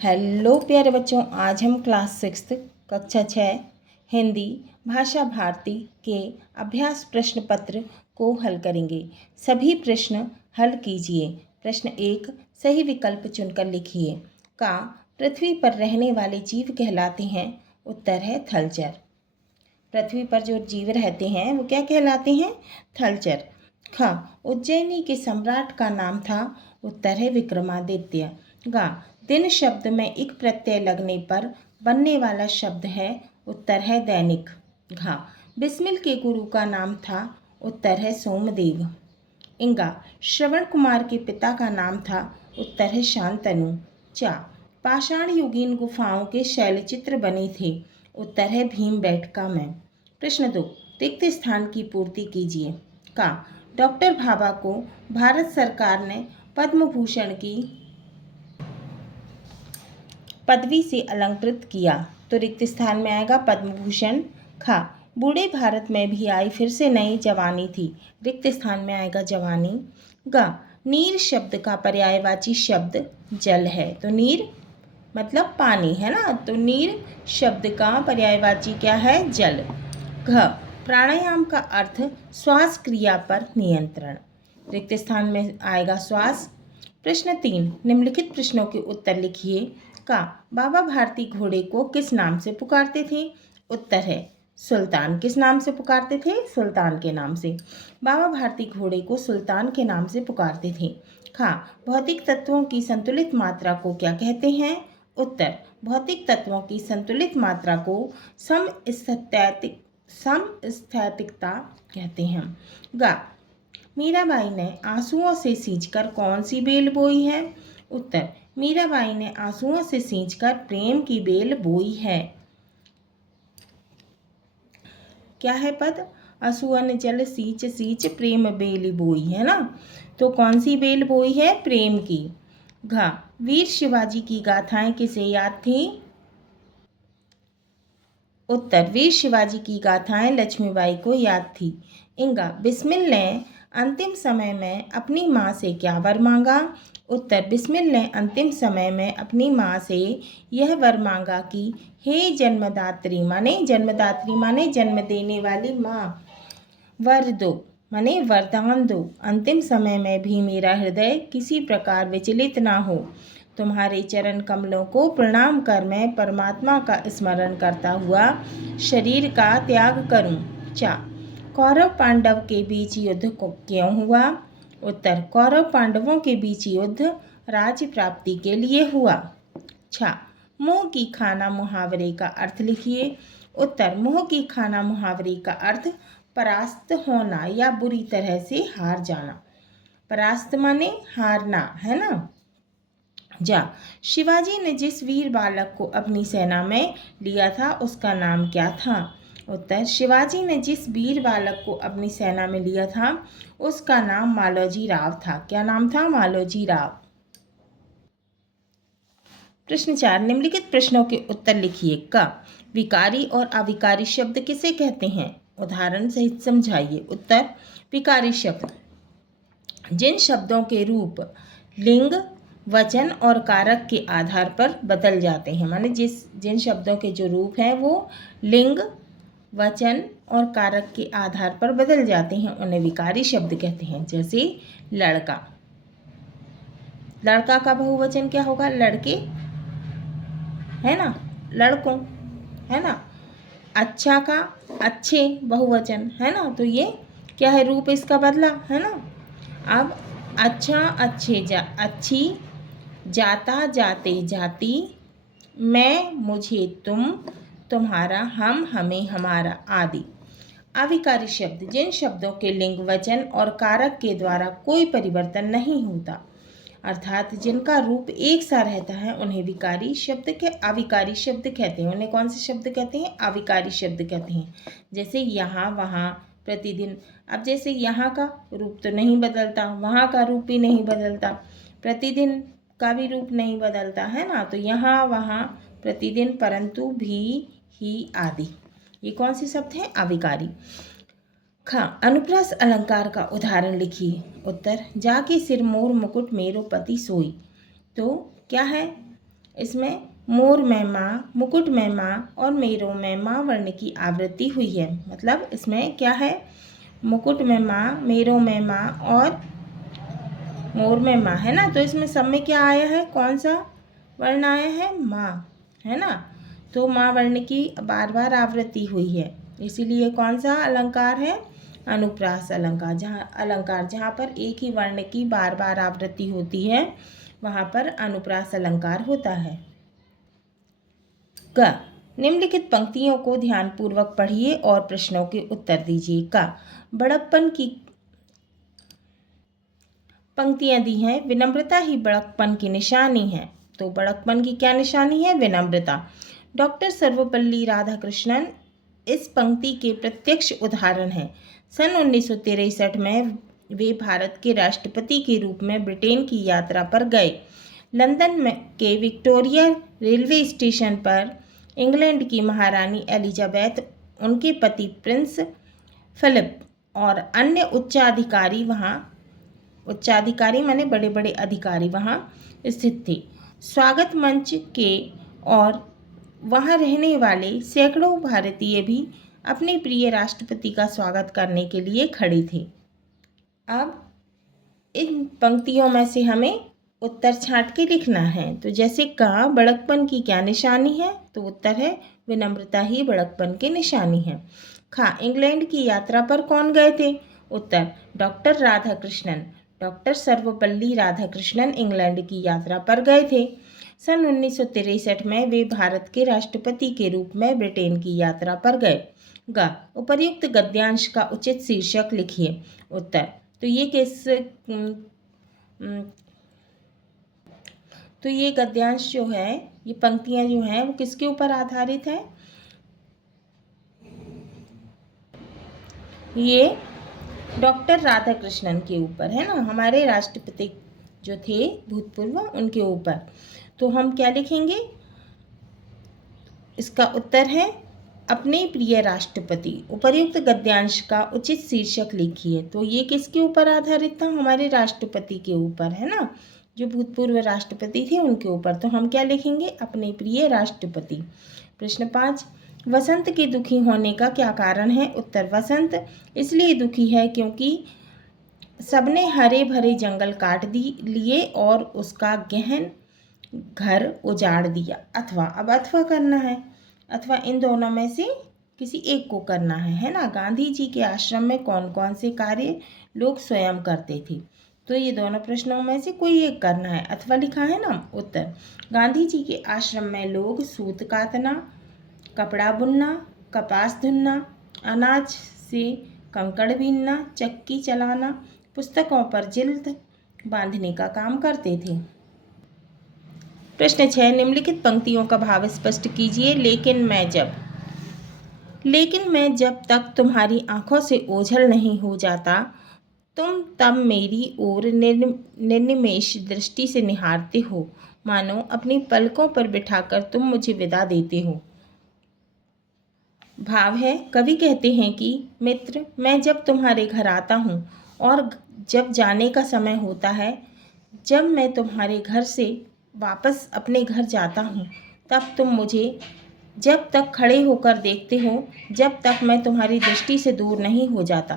Hello प्यारे बच्चों, आज हम क्लास 6 कक्षा 6 हिंदी भाषा भारती के अभ्यास प्रश्न पत्र को हल करेंगे। सभी प्रश्न हल कीजिए। प्रश्न 1, सही विकल्प चुनकर लिखिए। का पृथ्वी पर रहने वाले जीव कहलाते हैं? उत्तर है थलचर। पृथ्वी पर जो जीव रहते हैं वो क्या कहलाते हैं? थलचर। ख उज्जैनी के सम्राट का नाम था? उत्तर है विक्रमादित्य। गा दिन शब्द में एक प्रत्यय लगने पर बनने वाला शब्द है? उत्तर है दैनिक। घा बिस्मिल के गुरु का नाम था? उत्तर है सोमदेव। इंगा श्रवण कुमार के पिता का नाम था? उत्तर है शांतनु। चा पाषाण युगीन गुफाओं के शैलचित्र बने थे? उत्तर है भीमबेटका में। प्रश्न 2, रिक्त स्थान की पूर्ति कीजिए। का डॉक्टर भाभा को भारत सरकार ने पद्म भूषण की पदवी से अलंकृत किया, तो रिक्त स्थान में आएगा पद्म भूषण। खा बूढ़े भारत में भी आई फिर से नई जवानी थी, रिक्त स्थान में आएगा जवानी। गा नीर शब्द का पर्यायवाची शब्द जल है, तो नीर मतलब पानी है ना, तो नीर शब्द का पर्यायवाची क्या है? जल। घ प्राणायाम का अर्थ श्वास क्रिया पर नियंत्रण, रिक्त स्थान में आएगा श्वास। प्रश्न 3, निम्नलिखित प्रश्नों के उत्तर लिखिए। का बाबा भारती घोड़े को किस नाम से पुकारते थे? उत्तर है सुल्तान। किस नाम से पुकारते थे? सुल्तान के नाम से। बाबा भारती घोड़े को सुल्तान के नाम से पुकारते थे। खा भौतिक तत्वों की संतुलित मात्रा को क्या कहते हैं? उत्तर भौतिक तत्वों की संतुलित मात्रा को समस्थैतिकता कहते हैं। गा मीराबाई ने आंसुओं से सींचकर कौन सी बेल बोई है? उत्तर मीराबाई ने आंसुओं से सींचकर प्रेम की बेल बोई है। क्या है पद? असुअन जल सींच सींच प्रेम बेल बोई, है ना, तो कौन सी बेल बोई है? प्रेम की। घा वीर शिवाजी की गाथाएं किसे याद थी? उत्तर वीर शिवाजी की गाथाएं लक्ष्मीबाई को याद थी। इंगा बिस्मिल ने अंतिम समय में अपनी माँ से क्या वर मांगा? उत्तर बिस्मिल ने अंतिम समय में अपनी माँ से यह वर मांगा कि हे जन्मदात्री माने जन्म देने वाली माँ, वर दो माने वरदान दो, अंतिम समय में भी मेरा हृदय किसी प्रकार विचलित ना हो। तुम्हारे चरण कमलों को प्रणाम कर मैं परमात्मा का स्मरण करता हुआ शरीर का त्याग करूं। चा कौरव पांडव के बीच युद्ध क्यों हुआ? उत्तर कौरव पांडवों के बीच युद्ध राज्य प्राप्ति के लिए हुआ। छा मुँह की खाना मुहावरे का अर्थ लिखिए। उत्तर मुँह की खाना मुहावरे का अर्थ परास्त होना या बुरी तरह से हार जाना। परास्त माने हारना, है ना। जा शिवाजी ने जिस वीर बालक को अपनी सेना में लिया था उसका नाम क्या था? उत्तर शिवाजी ने जिस वीर बालक को अपनी सेना में लिया था उसका नाम मालोजी राव था। क्या नाम था? मालोजी राव। प्रश्न 4, निम्नलिखित प्रश्नों के उत्तर लिखिए। का विकारी और अविकारी शब्द किसे कहते हैं? उदाहरण सहित समझाइए। उत्तर विकारी शब्द जिन शब्दों के रूप लिंग, वचन और कारक के आधार पर बदल जाते हैं, माने जिन शब्दों के जो रूप हैं वो लिंग, वचन और कारक के आधार पर बदल जाते हैं, उन्हें विकारी शब्द कहते हैं। जैसे लड़का, लड़का का बहुवचन क्या होगा? लड़के, है ना, लड़कों, है ना। अच्छा का अच्छे बहुवचन, है ना, तो ये क्या है? रूप इसका बदला, है ना। अब अच्छा अच्छे अच्छी, जाता जाते जाती, मैं मुझे तुम, तुम्हारा हम हमें हमारा आदि। अविकारी शब्द जिन शब्दों के लिंग, वचन और कारक के द्वारा कोई परिवर्तन नहीं होता, अर्थात जिनका रूप एक सा रहता है, उन्हें अविकारी शब्द कहते हैं। उन्हें कौन से शब्द कहते हैं? अविकारी शब्द कहते हैं। जैसे यहाँ, वहाँ, प्रतिदिन। अब जैसे यहाँ का रूप तो नहीं बदलता, वहाँ का रूप भी नहीं बदलता, प्रतिदिन का भी रूप नहीं बदलता, है ना, तो यहाँ, वहाँ, प्रतिदिन, परंतु, भी, ही आदि, ये कौन से शब्द हैं? अविकारी। खा अनुप्रास अलंकार का उदाहरण लिखिए। उत्तर जाके सिर मोर मुकुट मेरो पति सोई, तो क्या है? इसमें मोर में माँ, मुकुट में माँ और मेरो में माँ वर्ण की आवृत्ति हुई है। मतलब इसमें क्या है, मुकुट में माँ, मेरो में माँ और मोर में माँ है ना। तो इसमें सब में क्या आया है, कौन सा वर्ण आया है, माँ है ना। तो माँ वर्ण की बार बार आवृत्ति हुई है, इसीलिए कौन सा अलंकार है, अनुप्रास अलंकार। जहाँ पर एक ही वर्ण की बार बार आवृत्ति होती है वहाँ पर अनुप्रास अलंकार होता है। क, निम्नलिखित पंक्तियों को ध्यानपूर्वक पढ़िए और प्रश्नों के उत्तर दीजिए। का, बड़प्पन की पंक्तियां दी हैं, विनम्रता ही बड़कपन की निशानी है। तो बड़कपन की क्या निशानी है, विनम्रता। डॉक्टर सर्वपल्ली राधाकृष्णन इस पंक्ति के प्रत्यक्ष उदाहरण हैं। सन 1963 में वे भारत के राष्ट्रपति के रूप में ब्रिटेन की यात्रा पर गए। लंदन में के विक्टोरिया रेलवे स्टेशन पर इंग्लैंड की महारानी एलिजाबेथ, उनके पति प्रिंस फिलिप और अन्य उच्चाधिकारी माने बड़े बड़े अधिकारी वहाँ स्थित थे। स्वागत मंच के और वहाँ रहने वाले सैकड़ों भारतीय भी अपने प्रिय राष्ट्रपति का स्वागत करने के लिए खड़े थे। अब इन पंक्तियों में से हमें उत्तर छांट के लिखना है। तो जैसे का, बड़कपन की क्या निशानी है, तो उत्तर है विनम्रता ही बड़कपन की निशानी है। खा, इंग्लैंड की यात्रा पर कौन गए थे, उत्तर doctor Radhakrishnan. Doctor Sarvepalli Radhakrishnan England की यात्रा पर गए थे। सन 1963 में वे भारत के राष्ट्रपति के रूप में ब्रिटेन की यात्रा पर गए। ग, उपर्युक्त गद्यांश का उचित शीर्षक लिखिए। उत्तर, तो ये गद्यांश जो है, ये पंक्तियां जो हैं वो किसके ऊपर आधारित है, ये डॉक्टर राधाकृष्णन के ऊपर है ना, हमारे राष्ट्रपति जो थे भूतपूर्व, उनके ऊपर। तो हम क्या लिखेंगे, इसका उत्तर है अपने प्रिय राष्ट्रपति। उपर्युक्त गद्यांश का उचित शीर्षक लिखिए। तो ये किसके ऊपर आधारित था, हमारे राष्ट्रपति के ऊपर है ना, जो भूतपूर्व राष्ट्रपति थे उनके ऊपर। तो हम क्या लिखेंगे, अपने प्रिय राष्ट्रपति। प्रश्न 5, वसंत के दुखी होने का क्या कारण है, उत्तर वसंत इसलिए दुखी है क्योंकि सबने हरे भरे जंगल काट लिए और उसका गहन घर उजाड़ दिया। अथवा, अब अथवा करना है, अथवा इन दोनों में से किसी एक को करना है ना। गांधी जी के आश्रम में कौन कौन से कार्य लोग स्वयं करते थे, तो ये दोनों प्रश्नों में से कोई एक करना है। अथवा लिखा है ना, उत्तर गांधी जी के आश्रम में लोग सूत काटना, कपड़ा बुनना, कपास धुनना, अनाज से कंकड़ बीनना, चक्की चलाना, पुस्तकों पर जिल्द बांधने का काम करते थे। प्रश्न 6, निम्नलिखित पंक्तियों का भाव स्पष्ट कीजिए। लेकिन मैं जब तक तुम्हारी आंखों से ओझल नहीं हो जाता, तुम तब मेरी ओर निर्निमेष दृष्टि से निहारते हो, मानो अपनी पलकों पर बिठाकर तुम मुझे विदा देते हो। भाव है, कवि कहते हैं कि मित्र, मैं जब तुम्हारे घर आता हूँ और जब जाने का समय होता है, जब मैं तुम्हारे घर से वापस अपने घर जाता हूँ, तब तुम मुझे जब तक खड़े होकर देखते हो, जब तक मैं तुम्हारी दृष्टि से दूर नहीं हो जाता,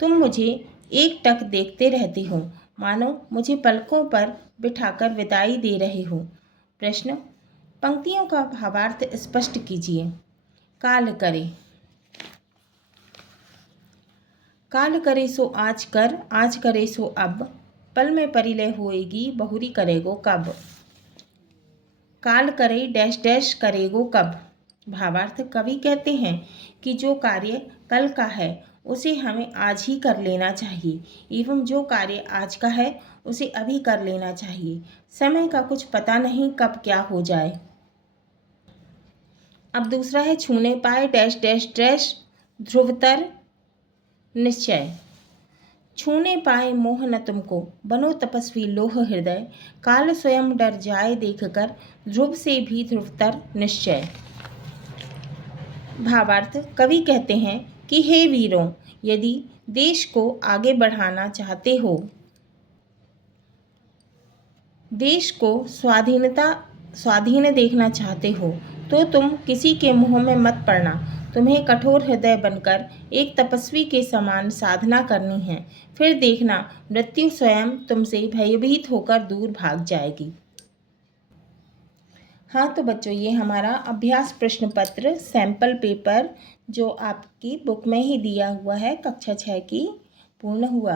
तुम मुझे एकटक देखते रहते हो, मानो मुझे पलकों पर बिठाकर विदाई दे रहे हो। प्रश्न, पंक्तियों का भावार्थ स्पष्ट कीजिए। काल करे सो आज करे सो अब, पल में परिलय होएगी बहुरी करेगो कब। काल करे डैश डैश करेगो कब। भावार्थ, कवि कहते हैं कि जो कार्य कल का है उसे हमें आज ही कर लेना चाहिए, एवं जो कार्य आज का है उसे अभी कर लेना चाहिए। समय का कुछ पता नहीं कब क्या हो जाए। अब दूसरा है, छूने पाए डैश डैश डैश ध्रुवतर निश्चय। छूने पाए मोह न तुमको, बनो तपस्वी लोह हृदय, काल स्वयं डर जाए देखकर, ध्रुव से भी ध्रुवतर निश्चय। भावार्थ, कवि कहते हैं कि हे वीरों, यदि देश को आगे बढ़ाना चाहते हो, देश को स्वाधीनता स्वाधीन देखना चाहते हो तो तुम किसी के मुंह में मत पड़ना। तुम्हें कठोर हृदय बनकर एक तपस्वी के समान साधना करनी है। फिर देखना, मृत्यु स्वयं तुमसे भयभीत होकर दूर भाग जाएगी। हाँ तो बच्चों, ये हमारा अभ्यास प्रश्न पत्र सैंपल पेपर जो आपकी बुक में ही दिया हुआ है कक्षा 6 की, पूर्ण हुआ।